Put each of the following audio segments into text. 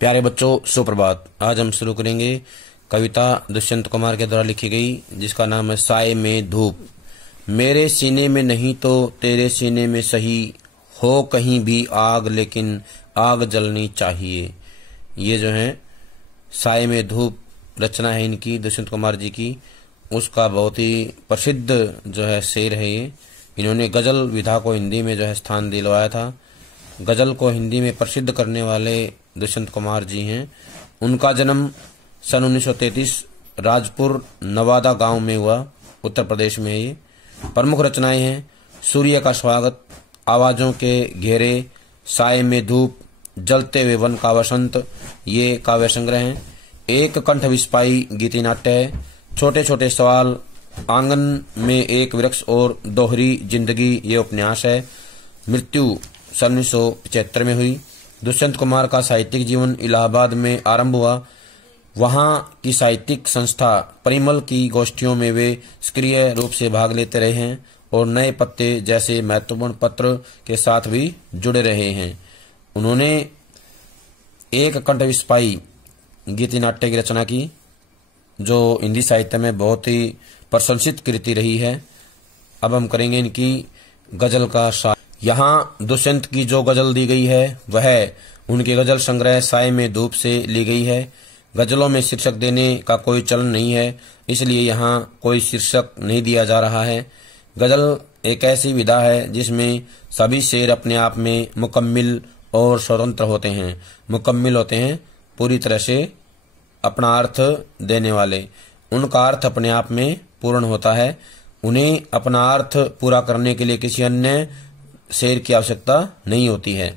प्यारे बच्चों, सुप्रभात। आज हम शुरू करेंगे कविता दुष्यंत कुमार के द्वारा लिखी गई, जिसका नाम है साए में धूप। मेरे सीने में नहीं तो तेरे सीने में सही, हो कहीं भी आग लेकिन आग जलनी चाहिए। ये जो है साए में धूप रचना है इनकी, दुष्यंत कुमार जी की। उसका बहुत ही प्रसिद्ध जो है शेर है ये। इन्होंने गजल विधा को हिंदी में जो है स्थान दिलवाया था। गजल को हिंदी में प्रसिद्ध करने वाले दुष्यंत कुमार जी हैं। उनका जन्म सन 1933 राजपुर नवादा गांव में हुआ, उत्तर प्रदेश में। ये प्रमुख रचनाएं हैं सूर्य का स्वागत, आवाजों के घेरे, साए में धूप, जलते हुए वन का वसंत। ये काव्य संग्रह हैं। एक कंठ विस्पाई गीति नाट्य है। छोटे छोटे सवाल, आंगन में एक वृक्ष और दोहरी जिंदगी, ये उपन्यास है। मृत्यु सन 1975 में हुई। दुष्यंत कुमार का साहित्यिक जीवन इलाहाबाद में आरंभ हुआ। वहां की साहित्यिक संस्था परिमल की गोष्ठियों में वे सक्रिय रूप से भाग लेते रहे हैं और नए पत्ते जैसे महत्वपूर्ण पत्र के साथ भी जुड़े रहे हैं। उन्होंने एक कंठ विस्पाई गीति नाट्य की रचना की, जो हिंदी साहित्य में बहुत ही प्रशंसित कृति रही है। अब हम करेंगे इनकी गजल का सार। यहाँ दुष्यंत की जो गजल दी गई है वह उनके गजल संग्रह साए में धूप से ली गई है। गजलों में शीर्षक देने का कोई चलन नहीं है, इसलिए यहाँ कोई शीर्षक नहीं दिया जा रहा है। गजल एक ऐसी विधा है जिसमें सभी शेर अपने आप में मुकम्मिल और स्वतंत्र होते हैं। मुकम्मिल होते हैं, पूरी तरह से अपना अर्थ देने वाले। उनका अर्थ अपने आप में पूर्ण होता है। उन्हें अपना अर्थ पूरा करने के लिए किसी अन्य शेर की आवश्यकता नहीं होती है।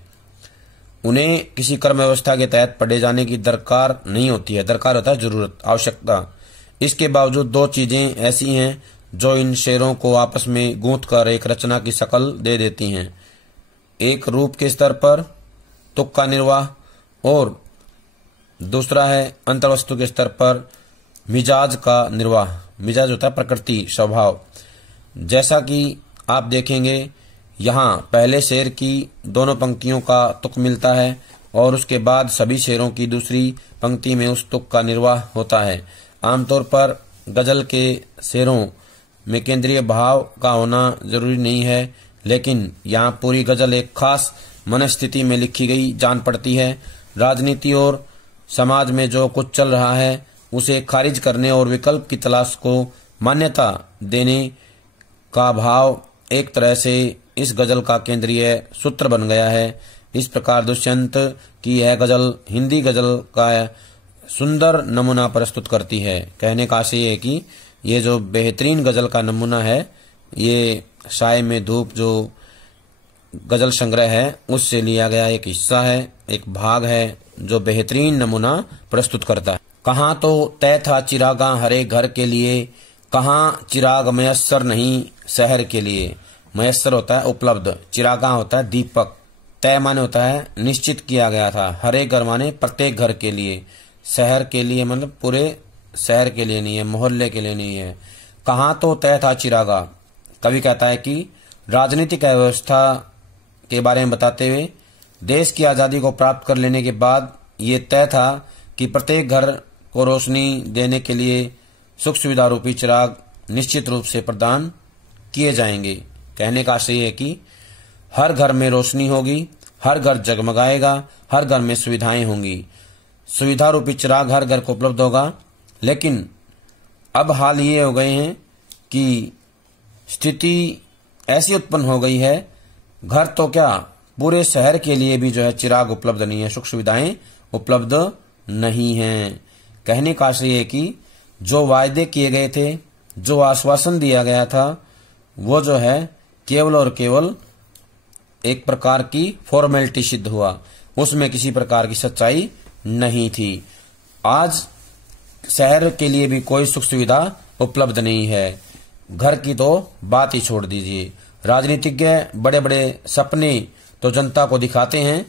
उन्हें किसी कर्म व्यवस्था के तहत पढ़े जाने की दरकार नहीं होती है। दरकार होता है जरूरत, आवश्यकता। इसके बावजूद दो चीजें ऐसी हैं जो इन शेरों को आपस में गूंथ कर एक रचना की शक्ल दे देती हैं। एक रूप के स्तर पर तुक का निर्वाह और दूसरा है अंतर्वस्तु के स्तर पर मिजाज का निर्वाह। मिजाज होता है प्रकृति, स्वभाव। जैसा कि आप देखेंगे यहाँ पहले शेर की दोनों पंक्तियों का तुक मिलता है और उसके बाद सभी शेरों की दूसरी पंक्ति में उस तुक का निर्वाह होता है। आमतौर पर गजल के शेरों में केंद्रीय भाव का होना जरूरी नहीं है, लेकिन यहाँ पूरी गजल एक खास मनस्थिति में लिखी गई जान पड़ती है। राजनीति और समाज में जो कुछ चल रहा है उसे खारिज करने और विकल्प की तलाश को मान्यता देने का भाव एक तरह से इस गजल का केंद्रीय सूत्र बन गया है। इस प्रकार दुष्यंत की यह गजल हिंदी गजल का सुंदर नमूना प्रस्तुत करती है। कहने का आशय है कि ये जो बेहतरीन गजल का नमूना है, ये साए में धूप जो गजल संग्रह है उससे लिया गया एक हिस्सा है, एक भाग है जो बेहतरीन नमूना प्रस्तुत करता है। कहाँ तो तय था चिरागा हरे घर के लिए, कहाँ चिराग मयस्सर नहीं शहर के लिए। मयस्सर होता है उपलब्ध, चिरागा होता है दीपक, तय माने होता है निश्चित किया गया था, हरे घर माने प्रत्येक घर के लिए, शहर के लिए मतलब पूरे शहर के लिए नहीं है, मोहल्ले के लिए नहीं है। कहाँ तो तय था चिरागा। कवि कहता है कि राजनीतिक व्यवस्था के बारे में बताते हुए देश की आजादी को प्राप्त कर लेने के बाद ये तय था कि प्रत्येक घर को रोशनी देने के लिए सुख सुविधा रूपी चिराग निश्चित रूप से प्रदान किए जाएंगे। कहने का आशय है कि हर घर में रोशनी होगी, हर घर जगमगाएगा, हर घर में सुविधाएं होंगी। सुविधा रूपी चिराग हर घर को उपलब्ध होगा। लेकिन अब हाल ये हो गए हैं कि स्थिति ऐसी उत्पन्न हो गई है, घर तो क्या पूरे शहर के लिए भी जो है चिराग उपलब्ध नहीं है, सुख सुविधाएं उपलब्ध नहीं हैं। कहने का आशय है कि जो वायदे किए गए थे, जो आश्वासन दिया गया था, वो जो है केवल और केवल एक प्रकार की फॉर्मेलिटी सिद्ध हुआ, उसमें किसी प्रकार की सच्चाई नहीं थी। आज शहर के लिए भी कोई सुख सुविधा उपलब्ध नहीं है। घर की तो बात ही छोड़ दीजिए। राजनीतिज्ञ बड़े बड़े सपने तो जनता को दिखाते हैं,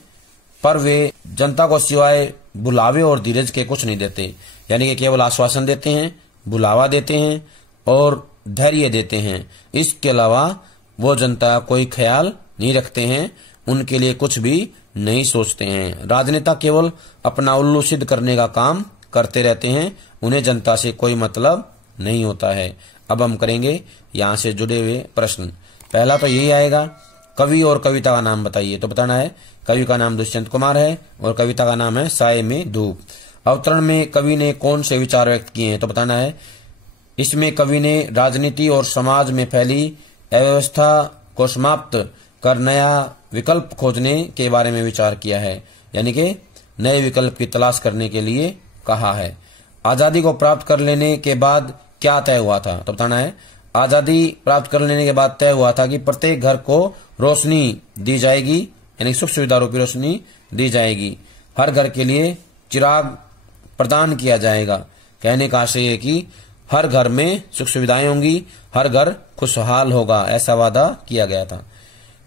पर वे जनता को सिवाय बुलावे और धीरज के कुछ नहीं देते। यानी कि केवल आश्वासन देते हैं, बुलावा देते हैं और धैर्य देते हैं। इसके अलावा वो जनता कोई ख्याल नहीं रखते हैं, उनके लिए कुछ भी नहीं सोचते हैं। राजनेता केवल अपना उल्लू सिद्ध करने का काम करते रहते हैं, उन्हें जनता से कोई मतलब नहीं होता है। अब हम करेंगे यहाँ से जुड़े हुए प्रश्न। पहला तो यही आएगा, कवि और कविता का नाम बताइए। तो बताना है कवि का नाम दुष्यंत कुमार है और कविता का नाम है साए में धूप। अवतरण में कवि ने कौन से विचार व्यक्त किए हैं? तो बताना है इसमें कवि ने राजनीति और समाज में फैली अव्यवस्था को समाप्त कर नया विकल्प खोजने के बारे में विचार किया है, यानी कि नए विकल्प की तलाश करने के लिए कहा है। आजादी को प्राप्त कर लेने के बाद क्या तय हुआ था? तो बताना है आजादी प्राप्त कर लेने के बाद तय हुआ था कि प्रत्येक घर को रोशनी दी जाएगी, यानी सुख सुविधा रूपी रोशनी दी जाएगी। हर घर के लिए चिराग प्रदान किया जाएगा। कहने का आशय है कि हर घर में सुख सुविधाएं होंगी, हर घर खुशहाल होगा, ऐसा वादा किया गया था।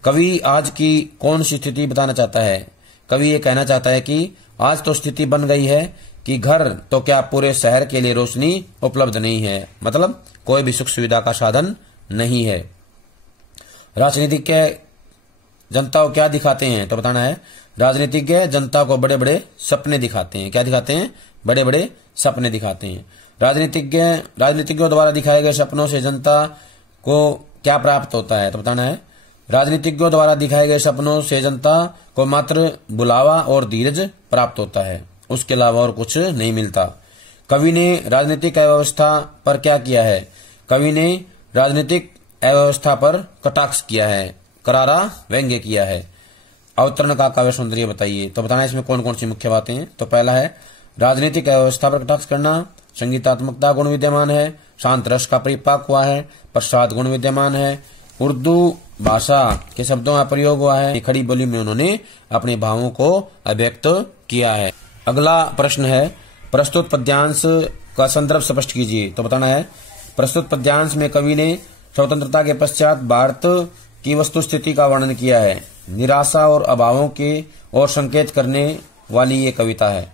कवि आज की कौन सी स्थिति बताना चाहता है? कवि ये कहना चाहता है कि आज तो स्थिति बन गई है कि घर तो क्या पूरे शहर के लिए रोशनी उपलब्ध नहीं है, मतलब कोई भी सुख सुविधा का साधन नहीं है। राजनीतिज्ञ जनता को क्या दिखाते हैं? तो बताना है राजनीतिज्ञ जनता को बड़े बड़े सपने दिखाते हैं। क्या दिखाते हैं? बड़े बड़े सपने दिखाते हैं। राजनीतिज्ञों द्वारा दिखाए गए सपनों से जनता को क्या प्राप्त होता है? तो बताना है राजनीतिज्ञों द्वारा दिखाए गए सपनों से जनता को मात्र बुलावा और धीरज प्राप्त होता है, उसके अलावा और कुछ नहीं मिलता। कवि ने राजनीतिक अव्यवस्था पर क्या किया है? कवि ने राजनीतिक अव्यवस्था पर कटाक्ष किया है, करारा व्यंग्य किया है। अवतरण का काव्य सौंदर्य बताइए। तो बताना है इसमें कौन कौन सी मुख्य बातें हैं। तो पहला है राजनीतिक अव्यवस्था पर कटाक्ष करना, संगीतात्मकता गुण विद्यमान है, शांत रस का परिपाक हुआ है, प्रसाद गुण विद्यमान है, उर्दू भाषा के शब्दों का प्रयोग हुआ है, खड़ी बोली में उन्होंने अपने भावों को अभिव्यक्त किया है। अगला प्रश्न है प्रस्तुत पद्यांश का संदर्भ स्पष्ट कीजिए। तो बताना है प्रस्तुत पद्यांश में कवि ने स्वतंत्रता के पश्चात भारत की वस्तु स्थिति का वर्णन किया है। निराशा और अभावों के और संकेत करने वाली ये कविता है।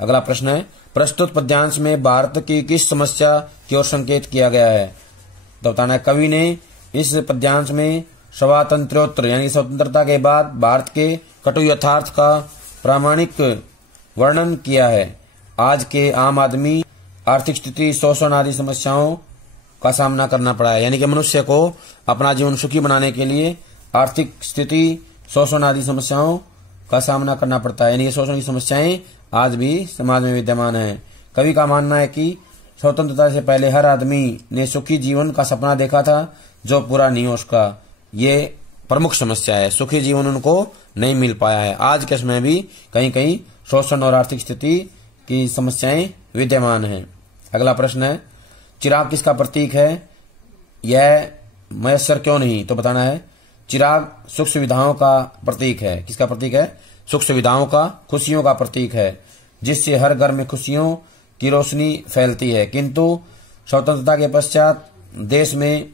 अगला प्रश्न है प्रस्तुत पद्यांश में भारत की किस समस्या की ओर संकेत किया गया है? तो बताना है कवि ने इस पद्यांश में स्वातंत्र्योत्तर यानी स्वतंत्रता के बाद भारत के कटु यथार्थ का प्रामाणिक वर्णन किया है। आज के आम आदमी आर्थिक स्थिति, शोषण आदि समस्याओं का सामना करना पड़ा है, यानी कि मनुष्य को अपना जीवन सुखी बनाने के लिए आर्थिक स्थिति, शोषण आदि समस्याओं का सामना करना पड़ता है, यानी कि शोषण की समस्याएं आज भी समाज में विद्यमान है। कवि का मानना है कि स्वतंत्रता से पहले हर आदमी ने सुखी जीवन का सपना देखा था, जो पूरा नहीं हो उसका ये प्रमुख समस्या है। सुखी जीवन उनको नहीं मिल पाया है। आज के समय भी कहीं कहीं शोषण और आर्थिक स्थिति की समस्याएं विद्यमान हैं। अगला प्रश्न है चिराग किसका प्रतीक है? यह मयस्सर क्यों नहीं? तो बताना है चिराग सुख सुविधाओं का प्रतीक है। किसका प्रतीक है? सुख सुविधाओं का, खुशियों का प्रतीक है, जिससे हर घर में खुशियों की रोशनी फैलती है। किंतु स्वतंत्रता के पश्चात देश में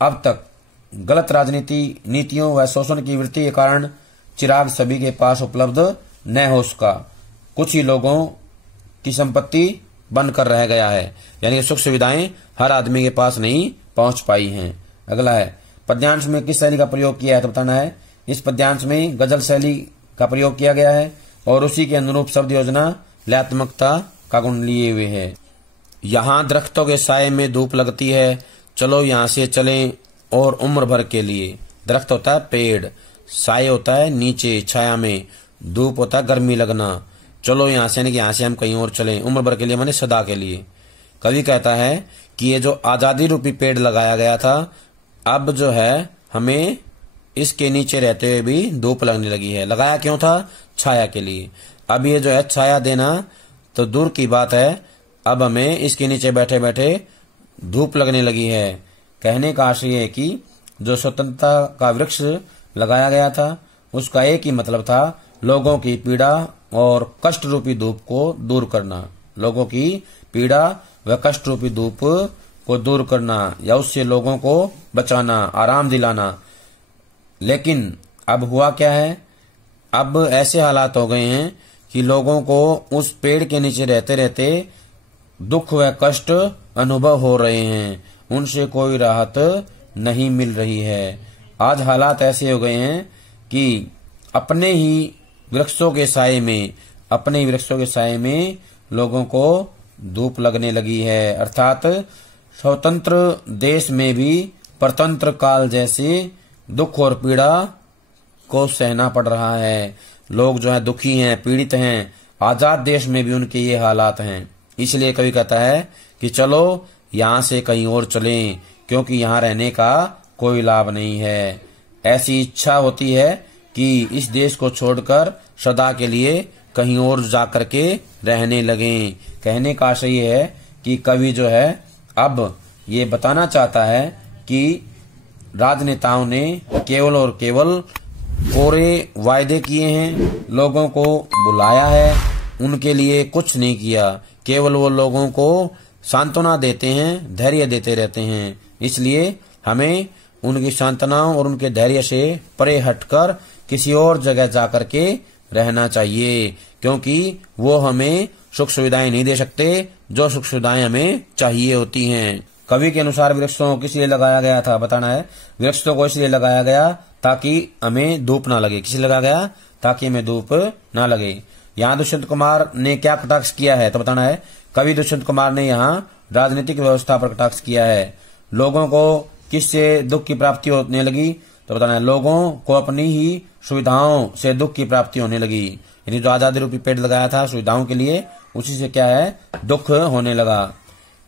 अब तक गलत राजनीति, नीतियों व शोषण की वृत्ति के कारण चिराग सभी के पास उपलब्ध न हो सका, कुछ ही लोगों की संपत्ति बनकर रह गया है, यानी कि सुख सुविधाएं हर आदमी के पास नहीं पहुंच पाई हैं। अगला है पद्यांश में किस शैली का प्रयोग किया है? तो बताना है इस पद्यांश में गजल शैली का प्रयोग किया गया है और उसी के अनुरूप शब्द योजना, लयात्मकता का गुण लिए हुए है। यहाँ दरख्तों के साये में धूप लगती है, चलो यहाँ से चलें और उम्र भर के लिए। दरख्त होता है पेड़, साये होता है नीचे छाया में, धूप होता है गर्मी लगना, चलो यहाँ से, यानी कि यहाँ से हम कहीं और चलें, उम्र भर के लिए माने सदा के लिए। कवि कहता है कि ये जो आजादी रूपी पेड़ लगाया गया था, अब जो है हमें इसके नीचे रहते हुए भी धूप लगने लगी है। लगाया क्यों था? छाया के लिए। अब ये जो है छाया देना तो दूर की बात है, अब हमें इसके नीचे बैठे बैठे धूप लगने लगी है। कहने का आशय है कि जो स्वतंत्रता का वृक्ष लगाया गया था उसका एक ही मतलब था लोगों की पीड़ा और कष्ट रूपी धूप को दूर करना, लोगों की पीड़ा व कष्ट रूपी धूप को दूर करना या उससे लोगों को बचाना, आराम दिलाना। लेकिन अब हुआ क्या है? अब ऐसे हालात हो गए हैं कि लोगों को उस पेड़ के नीचे रहते रहते दुख व कष्ट अनुभव हो रहे हैं, उनसे कोई राहत नहीं मिल रही है। आज हालात ऐसे हो गए हैं कि अपने ही वृक्षों के साये में, अपने वृक्षों के साये में लोगों को धूप लगने लगी है। अर्थात स्वतंत्र देश में भी परतंत्र काल जैसे दुख और पीड़ा को सहना पड़ रहा है। लोग जो है दुखी हैं, पीड़ित हैं। आजाद देश में भी उनके ये हालात हैं। इसलिए कवि कहता है कि चलो यहाँ से कहीं और चलें, क्योंकि यहाँ रहने का कोई लाभ नहीं है। ऐसी इच्छा होती है कि इस देश को छोड़कर सदा के लिए कहीं और जाकर के रहने लगें। कहने का आशय ये है कि कवि जो है अब ये बताना चाहता है कि राजनेताओं ने केवल और केवल कोरे वायदे किए हैं, लोगों को बुलाया है, उनके लिए कुछ नहीं किया। केवल वो लोगों को सांत्वना देते हैं, धैर्य देते रहते हैं। इसलिए हमें उनकी सांत्वनाओं और उनके धैर्य से परे हटकर किसी और जगह जाकर के रहना चाहिए, क्योंकि वो हमें सुख सुविधाएं नहीं दे सकते जो सुख सुविधाएं हमें चाहिए होती हैं। कवि के अनुसार वृक्षों को किस लिए लगाया गया था बताना है। वृक्षों को इसलिए लगाया गया ताकि हमें धूप ना लगे। किस लिए लगाया गया? ताकि हमें धूप ना लगे। यहाँ दुष्यंत कुमार ने क्या कटाक्ष किया है तो बताना है। कवि दुष्यंत कुमार ने यहाँ राजनीतिक व्यवस्था पर कटाक्ष किया है। लोगों को किससे दुख की प्राप्ति होने लगी तो बताना है। लोगों को अपनी ही सुविधाओं से दुख की प्राप्ति होने लगी। यानी जो आजादी रूपी पेड़ लगाया था सुविधाओं के लिए, उसी से क्या है, दुख होने लगा।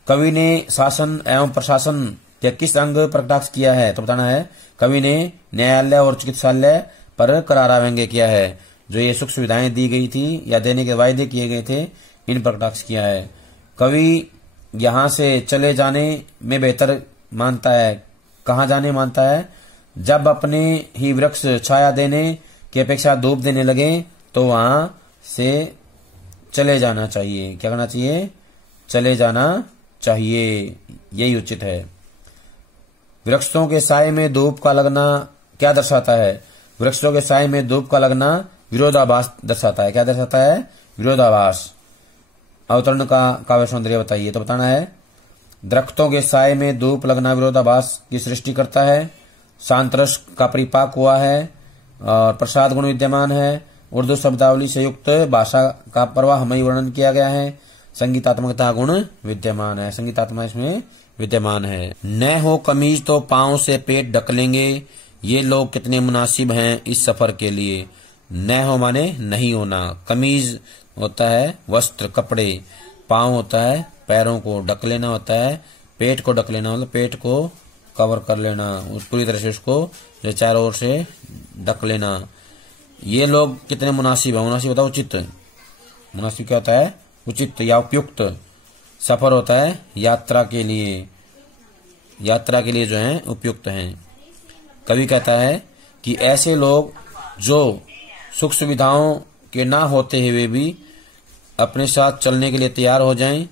कवि ने शासन एवं प्रशासन के किस अंग पर कटाक्ष किया है तो बताना है। कवि ने न्यायालय और चिकित्सालय पर करारा व्यंग्य किया है। जो ये सुख सुविधाएं दी गई थी या देने के वायदे किए गए थे, इन पर कटाक्ष किया है। कवि यहाँ से चले जाने में बेहतर मानता है। कहाँ जाने मानता है? जब अपने ही वृक्ष छाया देने की अपेक्षा धूप देने लगे तो वहां से चले जाना चाहिए। क्या करना चाहिए? चले जाना चाहिए, यही उचित है। वृक्षों के साये में धूप का लगना क्या दर्शाता है? वृक्षों के साये में धूप का लगना विरोधाभास दर्शाता है। क्या दर्शाता है? विरोधाभास। अवतरण का काव्य सौंदर्य बताइए तो बताना है। दरख्तों के साये में धूप लगना विरोधाभास की सृष्टि करता है। शांत रस का परिपाक हुआ है और प्रसाद गुण विद्यमान है। उर्दू शब्दावली से युक्त भाषा का प्रवाहमयी वर्णन किया गया है। संगीतात्मकता गुण विद्यमान है। संगीतात्मक इसमें विद्यमान है। न हो कमीज तो पांव से पेट ढक लेंगे, ये लोग कितने मुनासिब हैं इस सफर के लिए। न हो माने नहीं होना। कमीज होता है वस्त्र, कपड़े। पांव होता है पैरों को ढक लेना होता है। पेट को ढक लेना मतलब पेट को कवर कर लेना, पूरी तरह से उसको जो चारों ओर से ढक लेना। ये लोग कितने मुनासिब है। मुनासिब होता है उचित। मुनासिब क्या होता है? उचित या उपयुक्त। सफर होता है यात्रा के लिए, यात्रा के लिए जो है उपयुक्त हैं। कवि कहता है कि ऐसे लोग जो सुख सुविधाओं के ना होते हुए भी अपने साथ चलने के लिए तैयार हो जाएं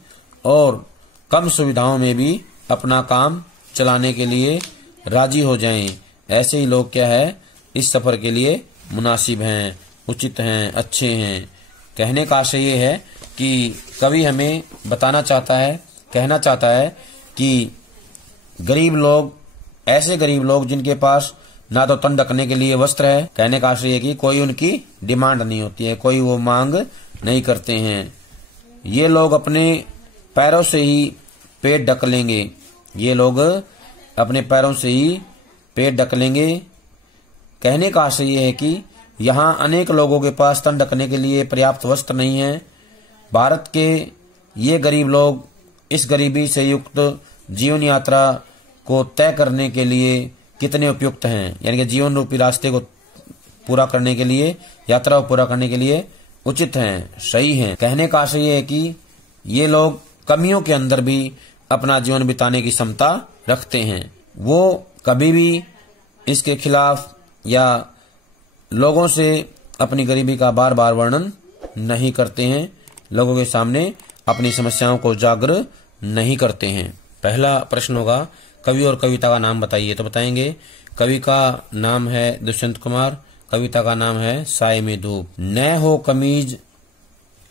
और कम सुविधाओं में भी अपना काम चलाने के लिए राजी हो जाएं, ऐसे ही लोग क्या है, इस सफर के लिए मुनासिब हैं, उचित हैं, अच्छे हैं। कहने का आशय ये है कि कवि हमें बताना चाहता है, कहना चाहता है कि गरीब लोग, ऐसे गरीब लोग जिनके पास ना तो तन ढकने के लिए वस्त्र है, कहने का आशय है कि कोई उनकी डिमांड नहीं होती है, कोई वो मांग नहीं करते हैं। ये लोग अपने पैरों से ही पेट ढक लेंगे। ये लोग अपने पैरों से ही पेट ढक लेंगे। कहने का आशय ये है कि यहाँ अनेक लोगों के पास तन ढकने के लिए पर्याप्त वस्त्र नहीं है। भारत के ये गरीब लोग इस गरीबी से युक्त जीवन यात्रा को तय करने के लिए कितने उपयुक्त हैं, यानी कि जीवन रूपी रास्ते को पूरा करने के लिए, यात्रा को पूरा करने के लिए उचित हैं, सही हैं। कहने का आशय ये है कि ये लोग कमियों के अंदर भी अपना जीवन बिताने की क्षमता रखते हैं। वो कभी भी इसके खिलाफ या लोगों से अपनी गरीबी का बार बार वर्णन नहीं करते हैं, लोगों के सामने अपनी समस्याओं को उजागर नहीं करते हैं। पहला प्रश्न होगा कवि और कविता का नाम बताइए, तो बताएंगे कवि का नाम है दुष्यंत कुमार, कविता का नाम है साये में धूप। न हो कमीज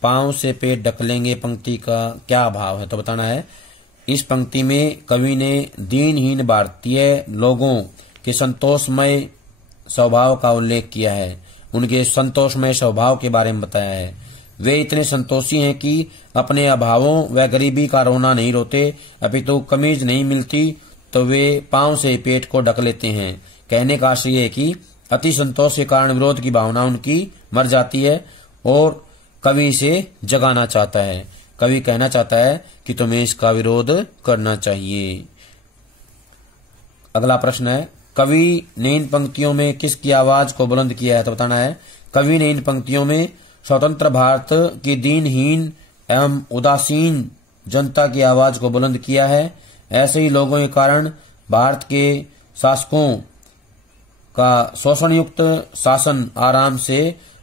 पांव से पेट ढक लेंगे पंक्ति का क्या भाव है, तो बताना है। इस पंक्ति में कवि ने दीनहीन भारतीय लोगों के संतोषमय स्वभाव का उल्लेख किया है। उनके संतोषमय स्वभाव के बारे में बताया है। वे इतने संतोषी हैं कि अपने अभावों व गरीबी का रोना नहीं रोते, अपितु कमीज नहीं मिलती तो वे पांव से पेट को ढक लेते हैं। कहने का आशय है कि अति संतोष के कारण विरोध की भावना उनकी मर जाती है और कवि इसे जगाना चाहता है। कवि कहना चाहता है कि तुम्हें इसका विरोध करना चाहिए। अगला प्रश्न है, कवि ने इन पंक्तियों में किसकी आवाज को बुलंद किया है? तो बताना है, कवि ने इन पंक्तियों में स्वतंत्र भारत की दीनहीन एवं उदासीन जनता की आवाज को बुलंद किया है। ऐसे ही लोगों के कारण भारत के शासकों का शोषण युक्त शासन आराम से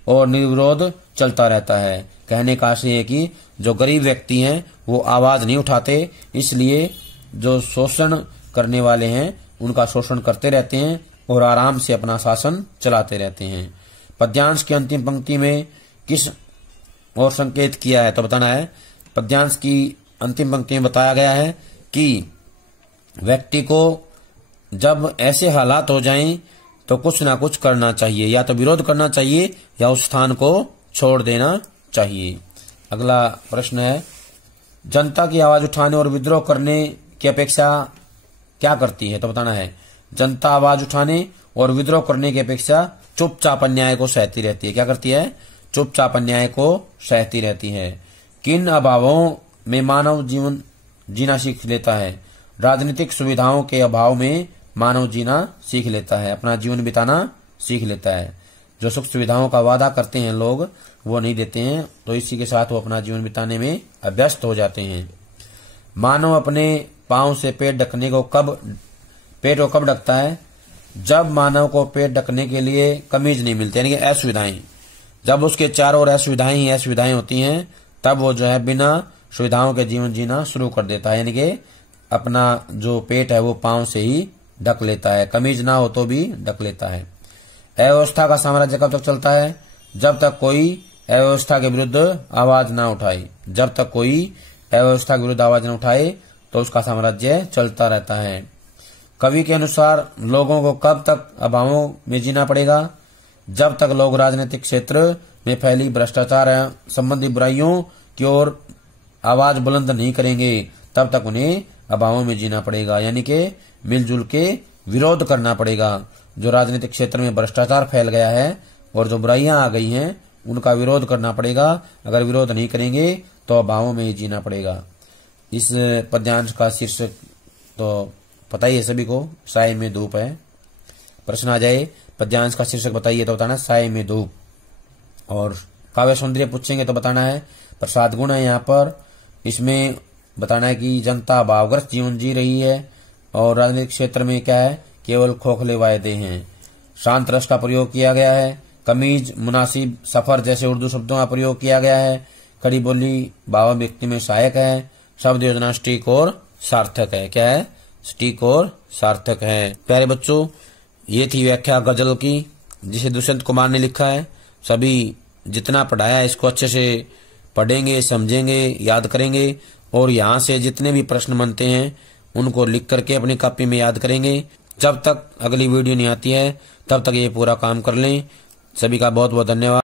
और निर्विरोध चलता रहता है। कहने का आशय है कि जो गरीब व्यक्ति हैं वो आवाज नहीं उठाते, इसलिए जो शोषण करने वाले हैं उनका शोषण करते रहते हैं और आराम से अपना शासन चलाते रहते हैं। पद्यांश की अंतिम पंक्ति में किस और संकेत किया है? तो बताना है, पद्यांश की अंतिम पंक्ति में बताया गया है कि व्यक्ति को जब ऐसे हालात हो जाएं तो कुछ ना कुछ करना चाहिए, या तो विरोध करना चाहिए या उस स्थान को छोड़ देना चाहिए। अगला प्रश्न है, जनता की आवाज उठाने और विद्रोह करने की अपेक्षा क्या करती है? तो बताना है, जनता आवाज उठाने और विद्रोह करने की अपेक्षा चुपचाप अन्याय को सहती रहती है। क्या करती है? चुपचाप अन्याय को सहती रहती है। किन अभावों में मानव जीवन जीना सीख लेता है? राजनीतिक सुविधाओं के अभाव में मानव जीना सीख लेता है, अपना जीवन बिताना सीख लेता है। जो सुख सुविधाओं का वादा करते हैं लोग वो नहीं देते हैं, तो इसी के साथ वो अपना जीवन बिताने में अभ्यस्त हो जाते हैं। मानव अपने पांव से पेट को कब ढकता है? जब मानव को पेट ढकने के लिए कमीज नहीं मिलती, यानी कि असुविधाएं। जब उसके चारों ओर असुविधाएं ही असुविधाएं होती हैं, तब वो जो है बिना सुविधाओं के जीवन जीना शुरू कर देता है, यानी कि अपना जो पेट है वो पांव से ही ढक लेता है, कमीज ना हो तो भी ढक लेता है। अव्यवस्था का साम्राज्य कब तक चलता है? जब तक कोई अव्यवस्था के विरुद्ध आवाज ना उठाए। जब तक कोई अव्यवस्था के विरुद्ध आवाज न उठाए तो उसका साम्राज्य चलता रहता है। कवि के अनुसार लोगों को कब तक अभावों में जीना पड़ेगा? जब तक लोग राजनीतिक क्षेत्र में फैली भ्रष्टाचार संबंधी बुराइयों की ओर आवाज बुलंद नहीं करेंगे, तब तक उन्हें अभावों में जीना पड़ेगा, यानी कि मिलजुल के विरोध करना पड़ेगा। जो राजनीतिक क्षेत्र में भ्रष्टाचार फैल गया है और जो बुराइयां आ गई हैं उनका विरोध करना पड़ेगा। अगर विरोध नहीं करेंगे तो अभावों में ही जीना पड़ेगा। इस पद्यांश का शीर्षक तो पता ही है सभी को, साय में धूप है। प्रश्न आ जाए, पद्यांश का शीर्षक बताइए, तो बताना साय में धूप। और काव्य सौंदर्य पूछेंगे तो बताना है प्रसाद गुण है यहाँ पर। इसमें बताना है कि जनता भावग्रस्त जीवन जी रही है और राजनीतिक क्षेत्र में क्या है, केवल खोखले वायदे हैं। शांत रस का प्रयोग किया गया है। कमीज, मुनासिब, सफर जैसे उर्दू शब्दों का प्रयोग किया गया है। खड़ी बोली भाव व्यक्ति में सहायक है। शब्द योजना सटीक और सार्थक है। क्या है? सटीक और सार्थक है। प्यारे बच्चों, ये थी व्याख्या गजल की जिसे दुष्यंत कुमार ने लिखा है। सभी जितना पढ़ाया है इसको अच्छे से पढ़ेंगे, समझेंगे, याद करेंगे और यहाँ से जितने भी प्रश्न बनते हैं उनको लिख करके अपनी कॉपी में याद करेंगे। जब तक अगली वीडियो नहीं आती है तब तक ये पूरा काम कर लें। सभी का बहुत बहुत धन्यवाद।